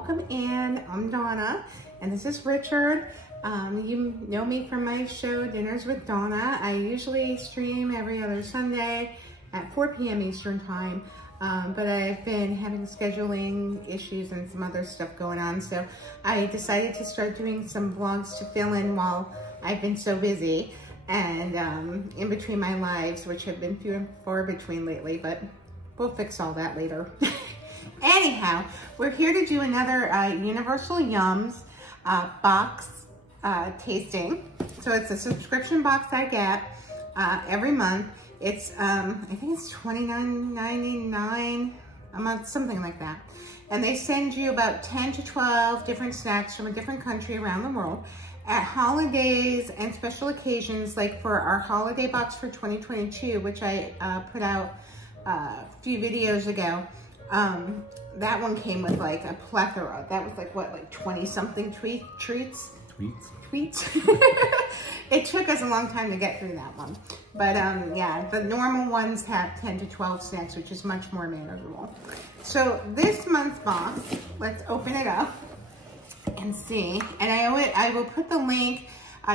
welcome in. I'm Donna, and this is Richard. You know me from my show, Dinners with Donna. I usually stream every other Sunday at 4 p.m. Eastern Time, but I've been having scheduling issues and some other stuff going on, so I decided to start doing some vlogs to fill in while I've been so busy, and in between my lives, which have been few and far between lately, but we'll fix all that later. Anyhow, we're here to do another Universal Yums box tasting. So it's a subscription box I get every month. It's I think it's $29.99 a month, something like that. And they send you about 10 to 12 different snacks from a different country around the world at holidays and special occasions, like for our holiday box for 2022, which I put out a few videos ago. That one came with like a plethora. That was like what, like 20 something treats? Tweets. It took us a long time to get through that one. But yeah, the normal ones have 10 to 12 snacks, which is much more manageable. So this month's box, let's open it up and see. And I will put the link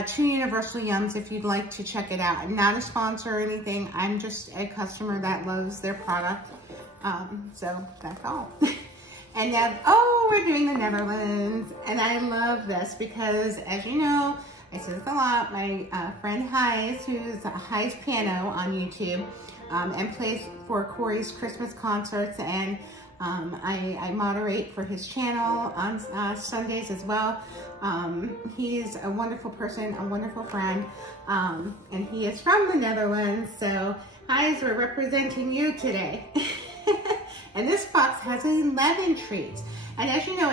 to Universal Yums if you'd like to check it out. I'm not a sponsor or anything. I'm just a customer that loves their product. So that's all. And now, oh, we're doing the Netherlands. And I love this because, as you know, I say this a lot, my friend Heis, who's Heis Piano on YouTube, and plays for Corey's Christmas concerts, and I moderate for his channel on Sundays as well. He's a wonderful person, a wonderful friend, and he is from the Netherlands. So, Heis, we're representing you today. And this box has 11 treats. And as you know,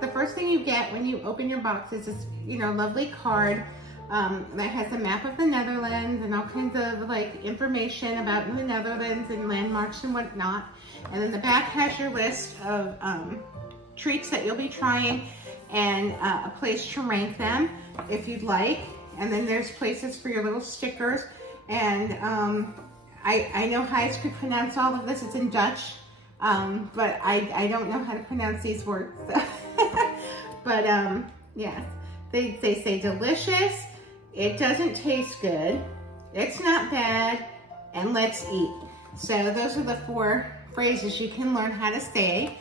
the first thing you get when you open your box is this, lovely card that has a map of the Netherlands and all kinds of like information about the Netherlands and landmarks and whatnot. And then the back has your list of treats that you'll be trying and a place to rank them if you'd like. And then there's places for your little stickers. And I know Heis could pronounce all of this. It's in Dutch. But I don't know how to pronounce these words. So. But yes, they say delicious, it doesn't taste good, it's not bad, and let's eat. So those are the 4 phrases you can learn how to say.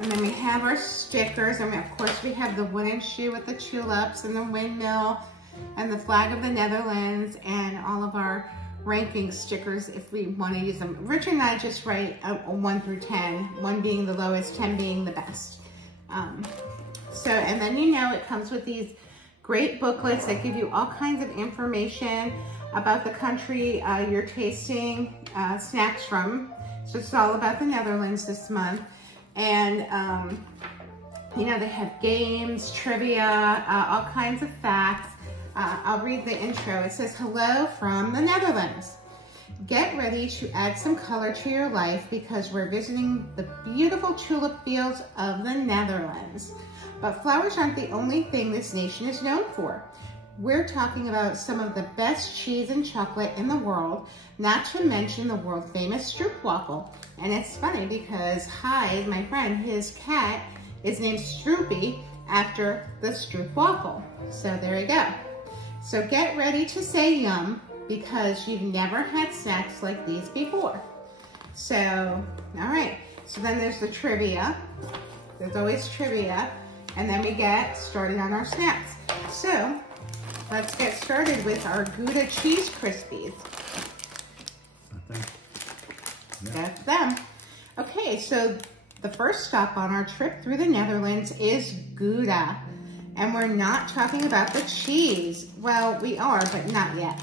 And then we have our stickers, and of course we have the wooden shoe with the tulips and the windmill and the flag of the Netherlands and all of our ranking stickers if we want to use them. Richard and I just write a 1 through 10, 1 being the lowest, 10 being the best. And then it comes with these great booklets that give you all kinds of information about the country you're tasting snacks from. So it's all about the Netherlands this month. And they have games, trivia, all kinds of facts. I'll read the intro. It says, hello from the Netherlands. Get ready to add some color to your life because we're visiting the beautiful tulip fields of the Netherlands. But flowers aren't the only thing this nation is known for. We're talking about some of the best cheese and chocolate in the world, not to mention the world famous Stroop waffle. And it's funny because Heis, my friend, his cat is named Stroopy after the Stroop waffle. So there you go. So get ready to say yum because you've never had snacks like these before. So, all right. So then there's the trivia. There's always trivia. And then we get started on our snacks. So let's get started with our Gouda Cheese Crispies. That's them. Okay, so the first stop on our trip through the Netherlands is Gouda. And we're not talking about the cheese. Well, we are, but not yet.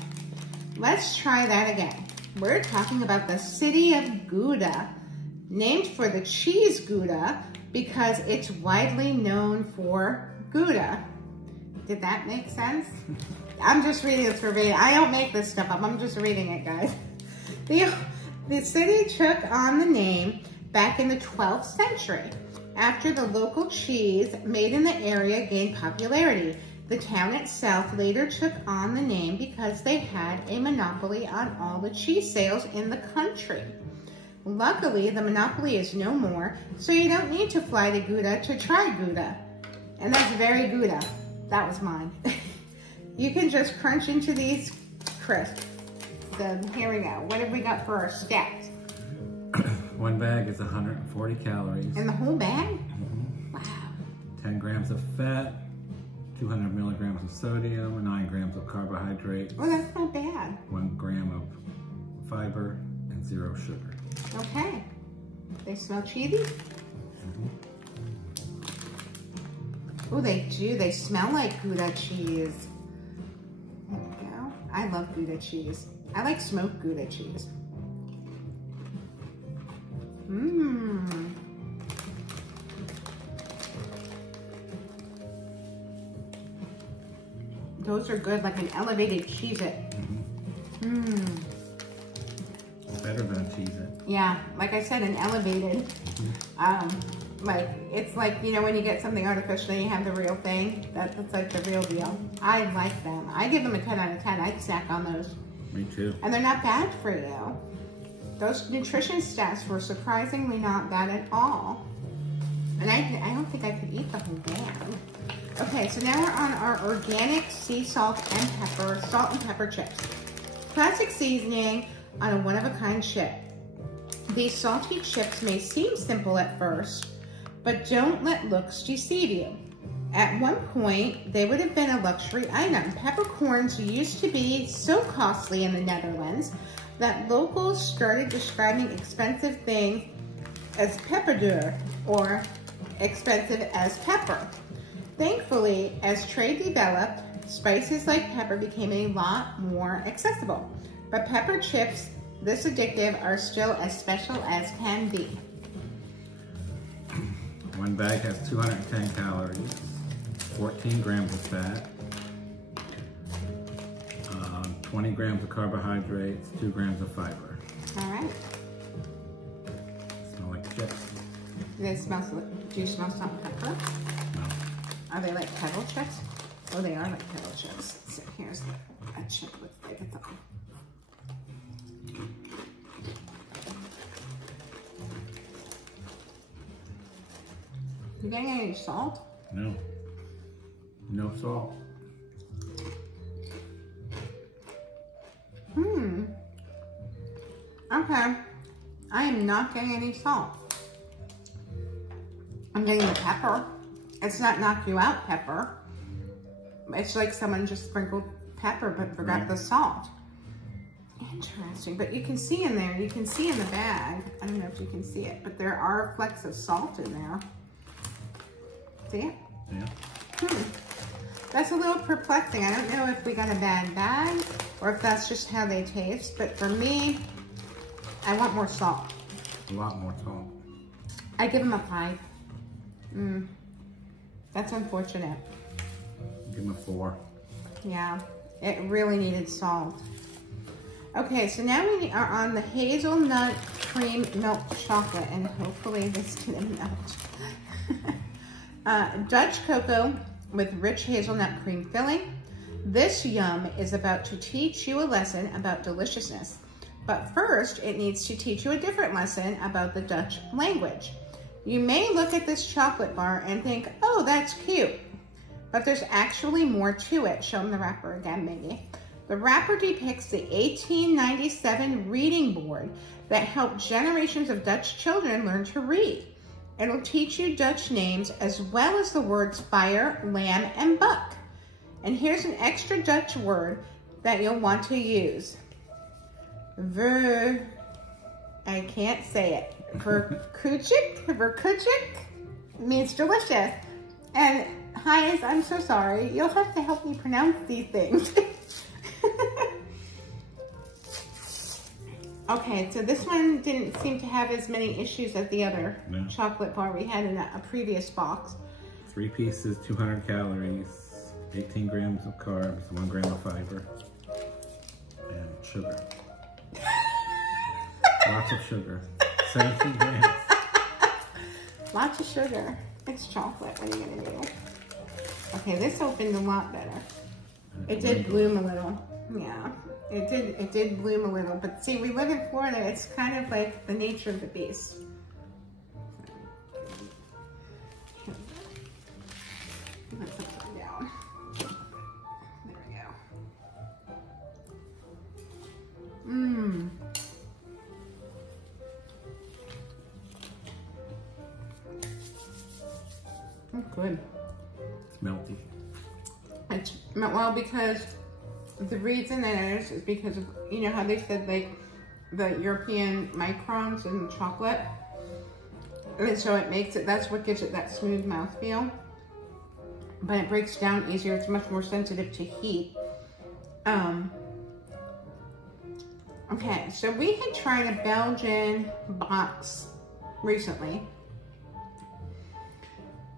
Let's try that again. We're talking about the city of Gouda, named for the cheese Gouda because it's widely known for Gouda. Did that make sense? I'm just reading this verbatim. I don't make this stuff up. I'm just reading it, guys. The city took on the name back in the 12th century. After the local cheese made in the area gained popularity, the town itself later took on the name because they had a monopoly on all the cheese sales in the country. Luckily, the monopoly is no more, so you don't need to fly to Gouda to try Gouda. And that's very Gouda. That was mine. You can just crunch into these crisps. Here we go. What have we got for our stacks? One bag is 140 calories. And the whole bag? Mm-hmm. Wow. 10 grams of fat, 200 milligrams of sodium, 9 grams of carbohydrates. Oh, that's not bad. 1 gram of fiber, and 0 sugar. Okay. They smell cheesy? Mm-hmm. Oh, they do. They smell like Gouda cheese. There we go. I love Gouda cheese. I like smoked Gouda cheese. Mmm. Those are good, like an elevated Cheez-It. Mmm. Better than a Cheez-It. Yeah, like I said, an elevated. Like, it's like, you know, when you get something artificial and you have the real thing, that's like the real deal. I like them. I give them a 10 out of 10. I'd snack on those. Me too. And they're not bad for you. Those nutrition stats were surprisingly not bad at all. And I don't think I could eat the whole bag. Okay, so now we're on our organic sea salt and pepper chips. Classic seasoning on a one-of-a-kind chip. These salty chips may seem simple at first, but don't let looks deceive you. At one point, they would have been a luxury item. Peppercorns used to be so costly in the Netherlands that locals started describing expensive things as pepperduur, or expensive as pepper. Thankfully, as trade developed, spices like pepper became a lot more accessible. But pepper chips, this addictive, are still as special as can be. One bag has 210 calories, 14 grams of fat, 20 grams of carbohydrates, 2 grams of fiber. All right. Smell like chips. Do you smell salt and pepper? No. Are they like kettle chips? Oh, they are like kettle chips. So here's a chip with like a thumb. You getting any salt? No. No salt. Okay. I am not getting any salt. I'm getting the pepper. It's not knock you out pepper. It's like someone just sprinkled pepper but forgot the salt. Interesting, but you can see in there, you can see in the bag, I don't know if you can see it, but there are flecks of salt in there. See it? Yeah. That's a little perplexing. I don't know if we got a bad bag or if that's just how they taste, but for me, I want more salt. A lot more salt. I give them a 5. That's unfortunate. Give them a 4. Yeah, it really needed salt. Okay, so now we are on the hazelnut cream milk chocolate, and hopefully this didn't melt. Dutch cocoa with rich hazelnut cream filling. This yum is about to teach you a lesson about deliciousness. But first, it needs to teach you a different lesson about the Dutch language. You may look at this chocolate bar and think, oh, that's cute. But there's actually more to it. Show them the wrapper again, maybe. The wrapper depicts the 1897 reading board that helped generations of Dutch children learn to read. It'll teach you Dutch names as well as the words fire, lamb, and buck. And here's an extra Dutch word that you'll want to use. I can't say it. Verkuchik means delicious. And Heinz, I'm so sorry. You'll have to help me pronounce these things. Okay, so this one didn't seem to have as many issues as the other chocolate bar we had in a previous box. 3 pieces, 200 calories, 18 grams of carbs, 1 gram of fiber, and sugar. Lots of sugar. 17 grams. Lots of sugar. It's chocolate. What are you gonna do? Okay, this opened a lot better. It did bloom a little. Yeah, it did bloom a little, but see, we live in Florida. It's kind of like the nature of the beast. Let's upside down. There we go. Mmm. Oh, good. It's melty. It's, well, because the reason that is because of, you know how they said like the European microns in chocolate, and so it makes it, that's what gives it that smooth mouthfeel, but it breaks down easier. It's much more sensitive to heat. Okay, so we had tried a Belgian box recently,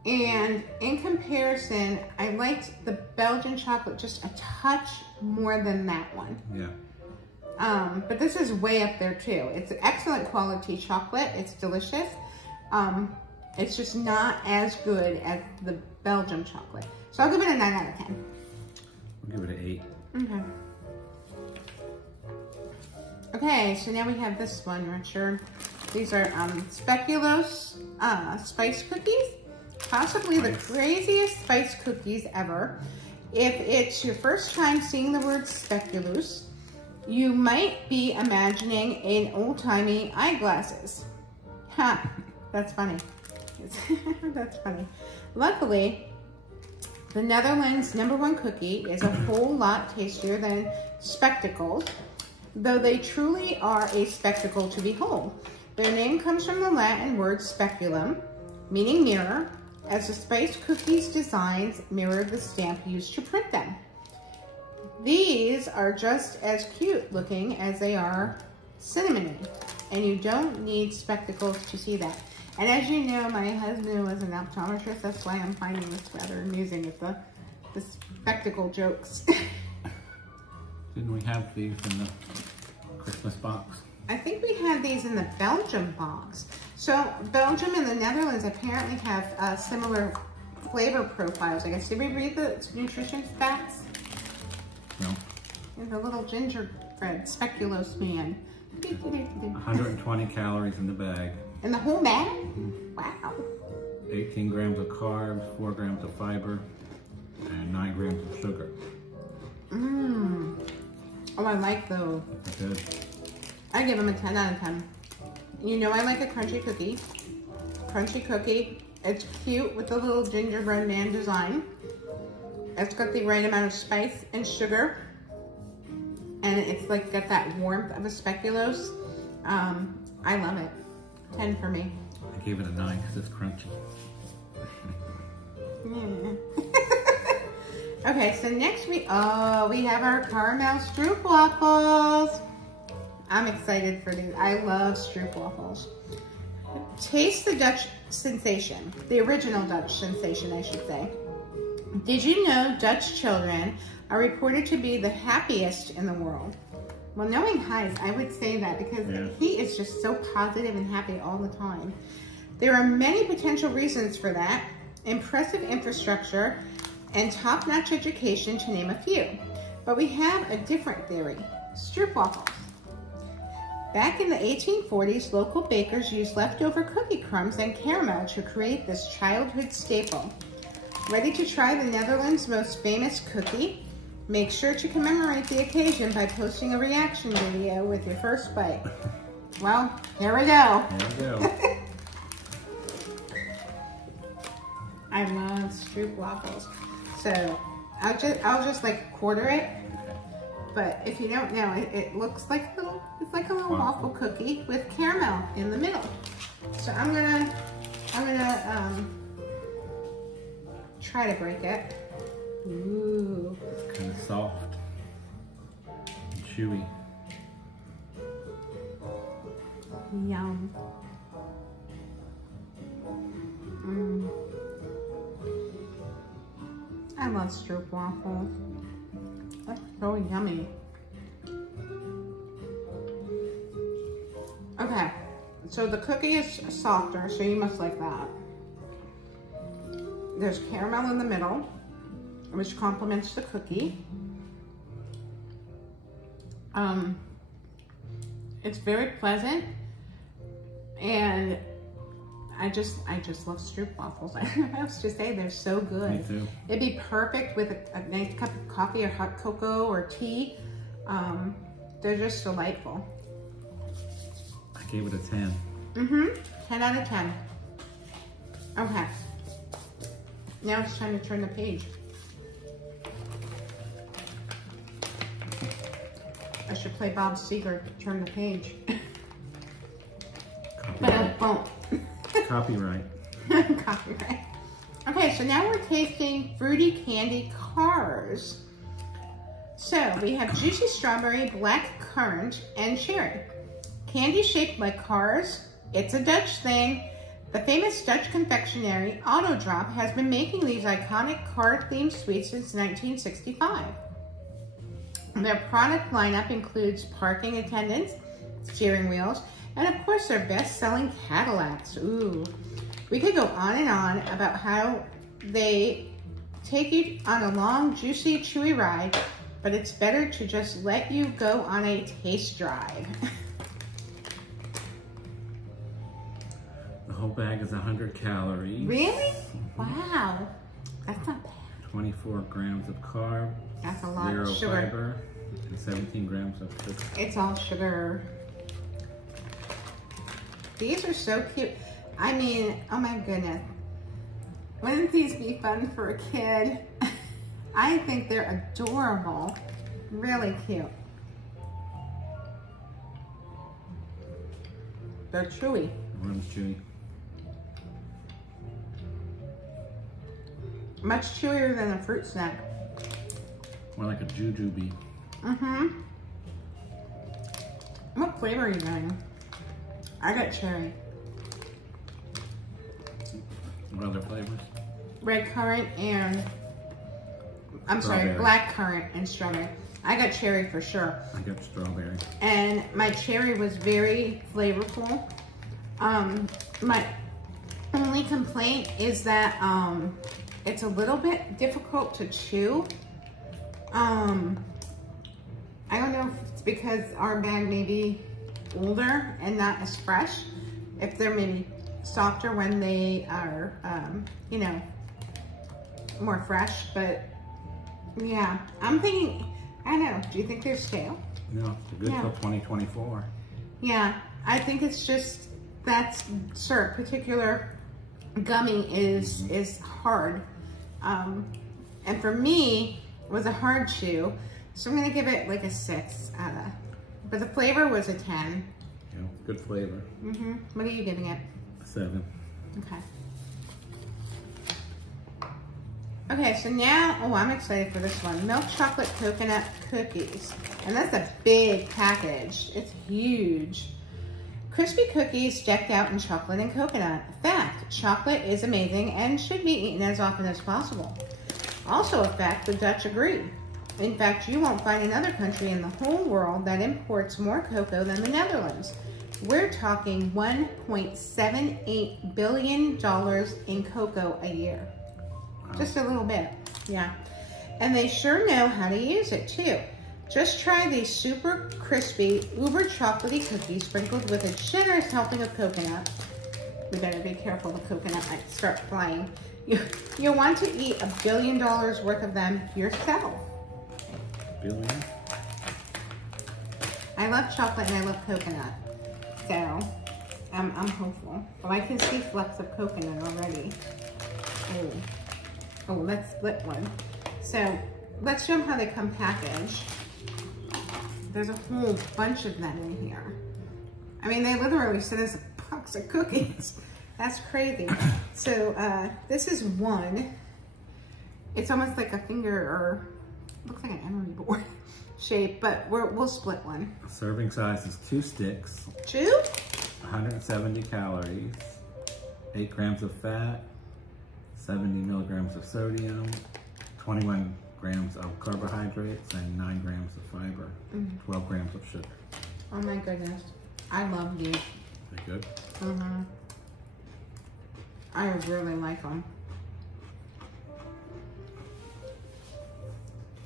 and in comparison, I liked the Belgian chocolate just a touch more than that one. Yeah. But this is way up there too. It's an excellent quality chocolate. It's delicious. It's just not as good as the Belgian chocolate. So I'll give it a 9 out of 10. I'll give it an 8. Okay. Okay, so now we have this one, Richard. These are speculoos spice cookies. Possibly the craziest spice cookies ever. If it's your first time seeing the word speculoos, you might be imagining an old-timey eyeglasses. Ha, that's funny. That's funny. Luckily, the Netherlands' #1 cookie is a whole lot tastier than spectacles, though they truly are a spectacle to behold. Their name comes from the Latin word speculum, meaning mirror, as the spice cookies' designs mirror the stamp used to print them. These are just as cute looking as they are cinnamony, and you don't need spectacles to see that. And as you know, my husband was an optometrist. That's why I'm finding this rather amusing with the spectacle jokes. Didn't we have these in the Christmas box? I think we had these in the Belgium box. So Belgium and the Netherlands apparently have similar flavor profiles, I guess. Did we read the nutrition facts? No. There's a little gingerbread speculoos man. 120 calories in the bag. In the whole bag? Wow. 18 grams of carbs, 4 grams of fiber, and 9 grams of sugar. Mmm. Oh, I like those. That's good. I give them a 10 out of 10. You know I like a crunchy cookie. Crunchy cookie. It's cute with the little gingerbread man design. It's got the right amount of spice and sugar. And it's like got that warmth of a speculoos. I love it. 10 for me. I gave it a 9 because it's crunchy. Okay, so next we have our caramel Stroop waffles. I'm excited for these. I love Stroop waffles. Taste the Dutch sensation, the original Dutch sensation, I should say. Did you know Dutch children are reported to be the happiest in the world? Well, knowing Heis, I would say that because he is just so positive and happy all the time. There are many potential reasons for that. Impressive infrastructure and top-notch education, to name a few. But we have a different theory. Stroop waffles. Back in the 1840s, local bakers used leftover cookie crumbs and caramel to create this childhood staple. Ready to try the Netherlands' most famous cookie? Make sure to commemorate the occasion by posting a reaction video with your first bite. Well, here we go. Here we go. I love Stroop waffles. So I'll just like quarter it. But if you don't know, it looks like it's like a little waffle cookie with caramel in the middle. So I'm gonna try to break it. Ooh. It's kind of soft and chewy. Yum. Mm. I love Stroop waffles. That's so yummy. Okay, so the cookie is softer, so you must like that. There's caramel in the middle, which complements the cookie. It's very pleasant, and I just love Stroop waffles. I don't know what else to say. They're so good. Me too. It'd be perfect with a nice cup of coffee or hot cocoa or tea. They're just delightful. I gave it a 10. 10 out of 10. Okay. Now it's time to turn the page. I should play Bob Seger to turn the page. But I won't. Copyright. Copyright. Okay, so now we're tasting fruity candy cars. So we have juicy strawberry, black currant, and cherry. Candy shaped like cars. It's a Dutch thing. The famous Dutch confectionery Autodrop has been making these iconic car-themed sweets since 1965. Their product lineup includes parking attendants, steering wheels, and of course their best-selling Cadillacs. Ooh. We could go on and on about how they take you on a long, juicy, chewy ride, but it's better to just let you go on a taste drive. The whole bag is 100 calories. Really? Wow. That's not bad. 24 grams of carbs. That's a lot 0 of sugar. fiber, and 17 grams of sugar. It's all sugar. These are so cute. I mean, oh my goodness. Wouldn't these be fun for a kid? I think they're adorable. Really cute. They're chewy. One's chewy. Much chewier than a fruit snack. More like a jujube. What flavor are you getting? I got cherry. What other flavors? Red currant and, I'm sorry, Strawberry. black currant and strawberry. I got cherry for sure. I got strawberry. And my cherry was very flavorful. My only complaint is that it's a little bit difficult to chew. I don't know if it's because our bag may be older and not as fresh. If they're maybe softer when they are, you know, more fresh. But yeah, I'm thinking, I don't know, do you think they're stale? No, they're good till 2024. Yeah, I think it's just that particular gummy is hard. And for me, it was a hard chew. So I'm gonna give it like a 6 out of, but the flavor was a 10. Yeah, good flavor. What are you giving it? 7. Okay. Okay, so now, oh, I'm excited for this one. Milk chocolate coconut cookies. And that's a big package. It's huge. Crispy cookies decked out in chocolate and coconut. Fact, chocolate is amazing and should be eaten as often as possible. Also a fact, the Dutch agree. In fact, you won't find another country in the whole world that imports more cocoa than the Netherlands. We're talking $1.78 billion in cocoa a year. Wow. Just a little bit, yeah. And they sure know how to use it too. Just try these super crispy, uber chocolatey cookies sprinkled with a generous helping of coconut. We better be careful, the coconut might start flying. You'll want to eat $1 billion worth of them yourself. Billion? I love chocolate and I love coconut. So, I'm hopeful. But I can see flecks of coconut already. Oh, let's split one. So, let's show them how they come packaged. There's a whole bunch of them in here. I mean, they literally said it's a box of cookies. That's crazy. So, this is one. It's almost like a finger, or looks like an emery board shape, but we'll split one. Serving size is 2 sticks. 2? 170 calories, 8 grams of fat, 70 milligrams of sodium, 21 grams of carbohydrates, and 9 grams of fiber, 12 grams of sugar. Oh my goodness. I love these. They good? I really like them.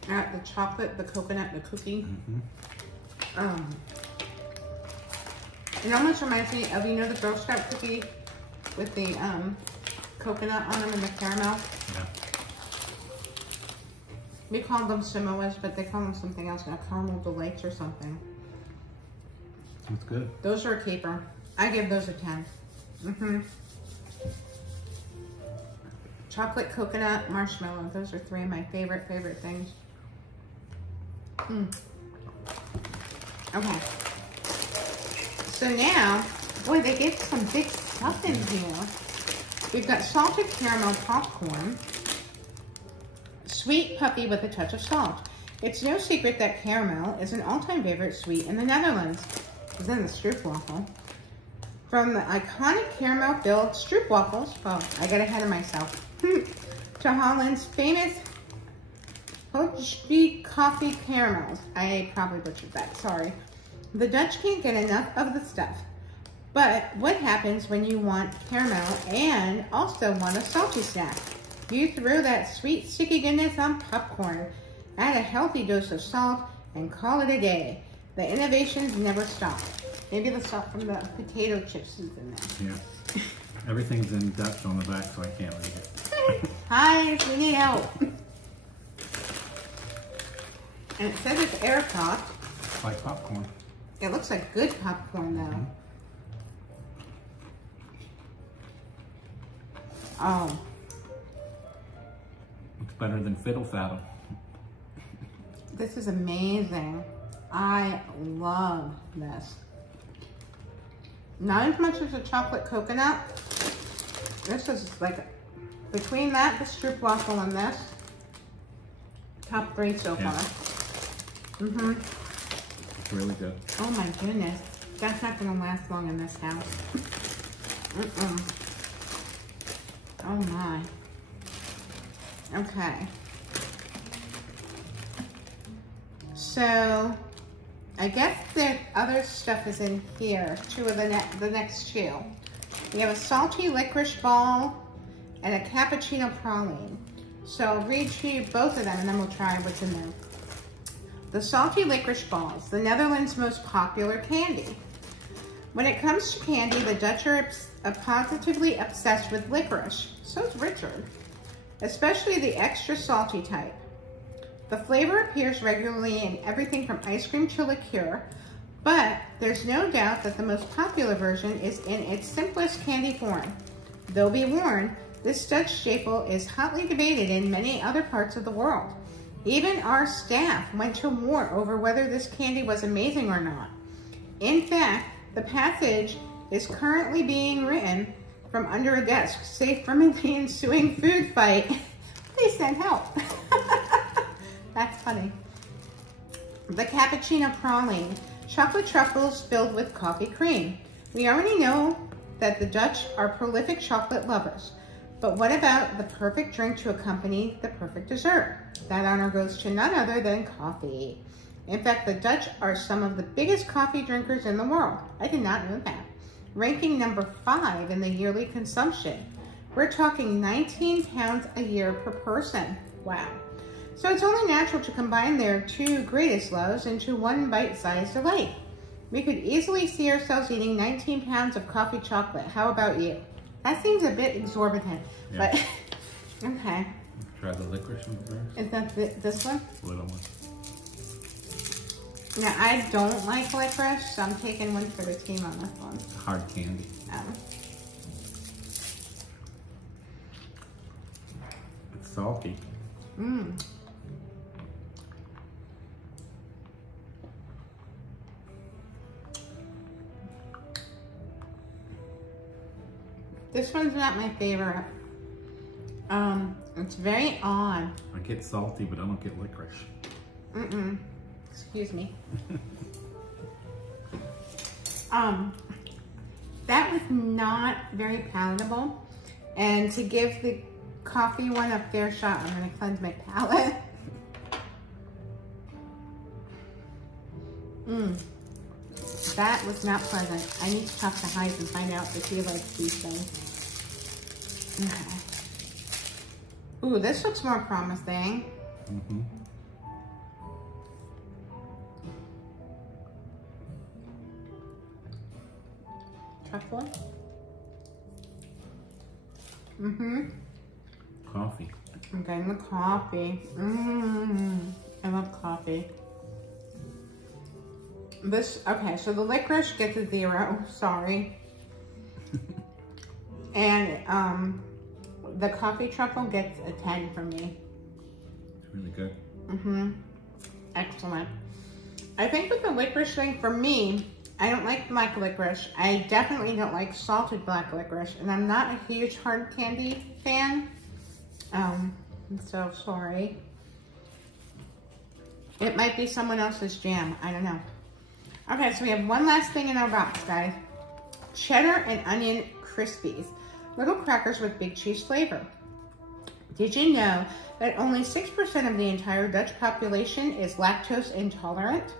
The chocolate, the coconut, the cookie. It almost reminds me of, you know, the Girl Scout cookie with the coconut on them and the caramel. Yeah. We call them Samoas, but they call them something else now, caramel delights or something. That's good. Those are a keeper. I give those a 10. Chocolate, coconut, marshmallow. Those are 3 of my favorite things. Okay. So now, boy, they give some big stuff in here. We've got salted caramel popcorn. Sweet puppy with a touch of salt. It's no secret that caramel is an all-time favorite sweet in the Netherlands. It's in the Stroop waffle. From the iconic caramel-filled Stroop waffles, well, I got ahead of myself, to Holland's famous Hoogstee coffee caramels. I probably butchered that, sorry. The Dutch can't get enough of the stuff. But what happens when you want caramel and also want a salty snack? You throw that sweet, sticky goodness on popcorn, add a healthy dose of salt, and call it a day. The innovations never stop. Maybe the stuff from the potato chips is in there. Yeah. Everything's in Dutch on the back, so I can't read it. Hi, we need help. And it says it's air popped. It's like popcorn. It looks like good popcorn though. Oh. It's better than Fiddle Faddle. This is amazing. I love this. Not as much as a chocolate coconut. This is like, between that, the Stroop waffle, and this, top 3 so far. It's really good. Oh my goodness. That's not gonna last long in this house. Oh my. Okay. So, I guess the other stuff is in here, 2 of the next 2. We have a salty licorice ball and a cappuccino praline. So I'll read to you both of them and then we'll try what's in there. The salty licorice balls, the Netherlands' most popular candy. When it comes to candy, the Dutch are positively obsessed with licorice. So is Richard, especially the extra salty type. The flavor appears regularly in everything from ice cream to liqueur, but there's no doubt that the most popular version is in its simplest candy form. Though be warned, this Dutch staple is hotly debated in many other parts of the world. Even our staff went to war over whether this candy was amazing or not. In fact, the passage is currently being written from under a desk, safe from the ensuing food fight. Please send help. That's funny. The cappuccino praline, chocolate truffles filled with coffee cream. We already know that the Dutch are prolific chocolate lovers, but what about the perfect drink to accompany the perfect dessert? That honor goes to none other than coffee. In fact, the Dutch are some of the biggest coffee drinkers in the world. I did not know that. Ranking number 5 in the yearly consumption. We're talking 19 pounds a year per person. Wow. So it's only natural to combine their 2 greatest loves into one bite-sized delight. We could easily see ourselves eating 19 pounds of coffee chocolate. How about you? That seems a bit exorbitant, yeah. But okay. Try the licorice one first. Is that this one? Little one. Yeah, I don't like licorice, so I'm taking one for the team on this one. It's hard candy. It's salty. Mmm. This one's not my favorite. It's very odd. I get salty, but I don't get licorice. Excuse me. That was not very palatable. And to give the coffee one a fair shot, I'm gonna cleanse my palate. That was not pleasant. I need to talk to Heise and find out if he likes these things. Okay. Ooh, this looks more promising. truffle. Mm-hmm. Coffee. I'm getting the coffee. I love coffee. This, okay, so the licorice gets a 0, sorry. And the coffee truffle gets a 10 from me. It's really good. Excellent. I think with the licorice thing, for me, I don't like black licorice. I definitely don't like salted black licorice, and I'm not a huge hard candy fan. So sorry. It might be someone else's jam. I don't know. Okay, so we have one last thing in our box, guys. Cheddar and onion Crispies. Little crackers with big cheese flavor. Did you know that only 6% of the entire Dutch population is lactose intolerant?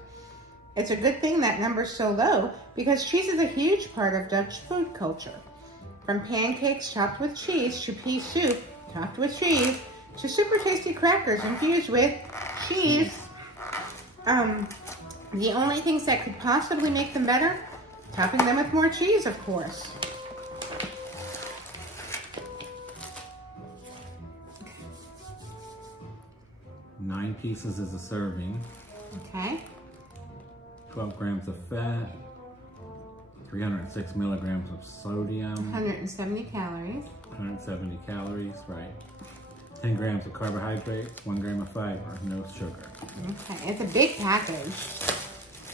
It's a good thing that number's so low because cheese is a huge part of Dutch food culture. From pancakes topped with cheese to pea soup topped with cheese to super tasty crackers infused with cheese. The only things that could possibly make them better, topping them with more cheese, of course. Nine pieces is a serving. Okay. 12 grams of fat. 306 milligrams of sodium. 170 calories. 170 calories, right. 10 grams of carbohydrates, 1 gram of fiber, no sugar. Okay, it's a big package.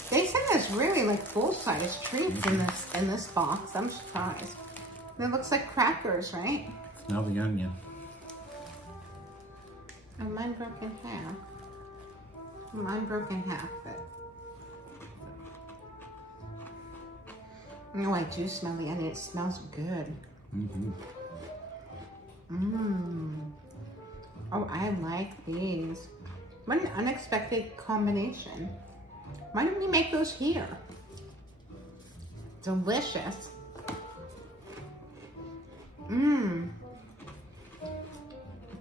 They send us really like full-size treats in this box. I'm surprised. And it looks like crackers, right? Smell the onion. Oh, mine broke in half. Mine broke in half, but... Oh, I do smell the onion. It smells good. Oh, I like these. What an unexpected combination. Why don't we make those here? Delicious.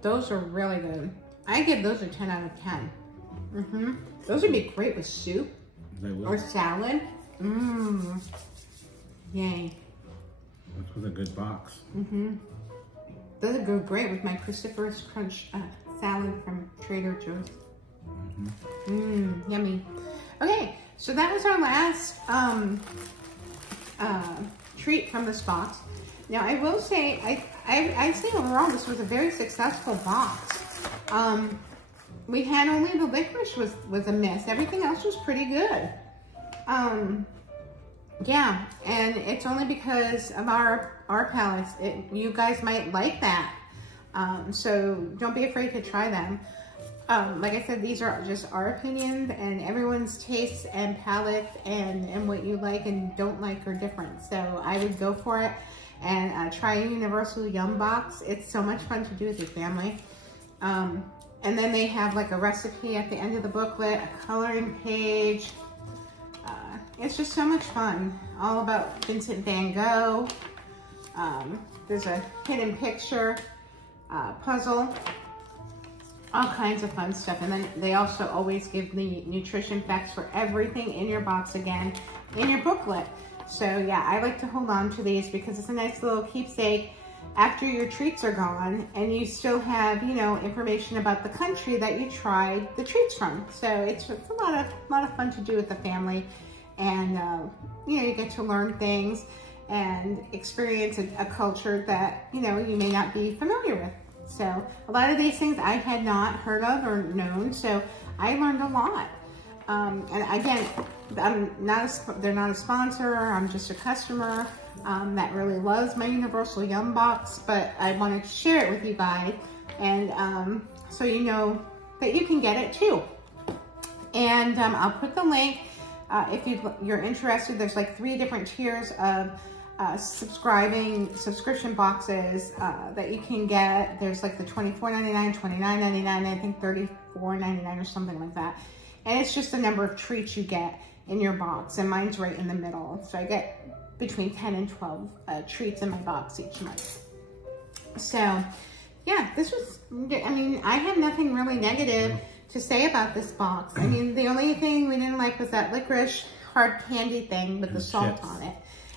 Those are really good. I give those a 10 out of 10. Those would be great with soup or salad. Yay. This was a good box. Those would go great with my cruciferous crunch salad from Trader Joe's. Yummy. Okay, so that was our last treat from this box. Now I will say, I think overall this was a very successful box. We had only the licorice was a miss. Everything else was pretty good. Yeah, and it's only because of our palates. You guys might like that. So don't be afraid to try them. Like I said, these are just our opinions, and everyone's tastes and palate and what you like and don't like are different. So I would go for it and try a Universal Yum Box. It's so much fun to do with your family. And then they have like a recipe at the end of the booklet, a coloring page. It's just so much fun. All about Vincent van Gogh. There's a hidden picture, puzzle, all kinds of fun stuff. And then they also always give the nutrition facts for everything in your box again in your booklet. So yeah, I like to hold on to these because it's a nice little keepsake after your treats are gone and you still have, you know, information about the country that you tried the treats from. So it's a lot of fun to do with the family, and you know, you get to learn things and experience a culture that, you know, you may not be familiar with. So a lot of these things I had not heard of or known, so I learned a lot. And again, they're not a sponsor. I'm just a customer that really loves my Universal Yum Box, but I wanted to share it with you guys, and so you know that you can get it too. And I'll put the link if you're interested. There's like 3 different tiers of subscription boxes that you can get. There's like the $24.99, $29.99, I think $34.99 or something like that. And it's just the number of treats you get in your box, and mine's right in the middle. So I get between 10 and 12 treats in my box each month. So yeah, this was, I mean, I have nothing really negative to say about this box. I mean, the only thing we didn't like was that licorice hard candy thing with the salt on it.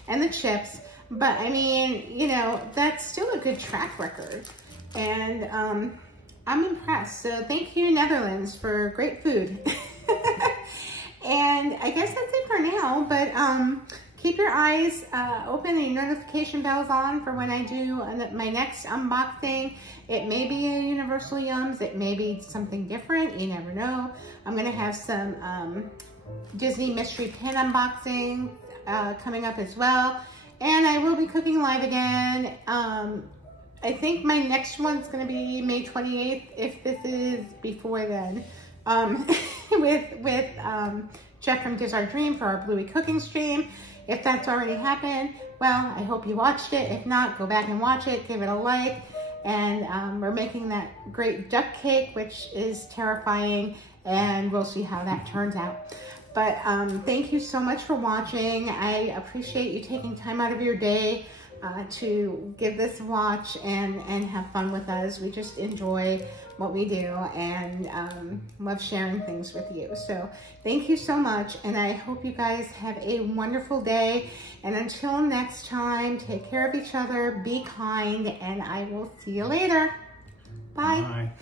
and the chips. But I mean, you know, that's still a good track record. And I'm impressed. So thank you, Netherlands, for great food. And I guess that's it for now. But keep your eyes open and your notification bells on for when I do my next unboxing. It may be a Universal Yums. It may be something different. You never know. I'm going to have some Disney Mystery Pin unboxing coming up as well. And I will be cooking live again. I think my next one's going to be May 28th, if this is before then, with Jeff from Diz Our Dream for our Bluey cooking stream. If that's already happened, well, I hope you watched it. If not, go back and watch it, give it a like. And we're making that great duck cake, which is terrifying, and we'll see how that turns out. But thank you so much for watching. I appreciate you taking time out of your day to give this a watch and have fun with us. We just enjoy what we do and love sharing things with you. So thank you so much, and I hope you guys have a wonderful day. And until next time, take care of each other, be kind, and I will see you later. Bye. Bye.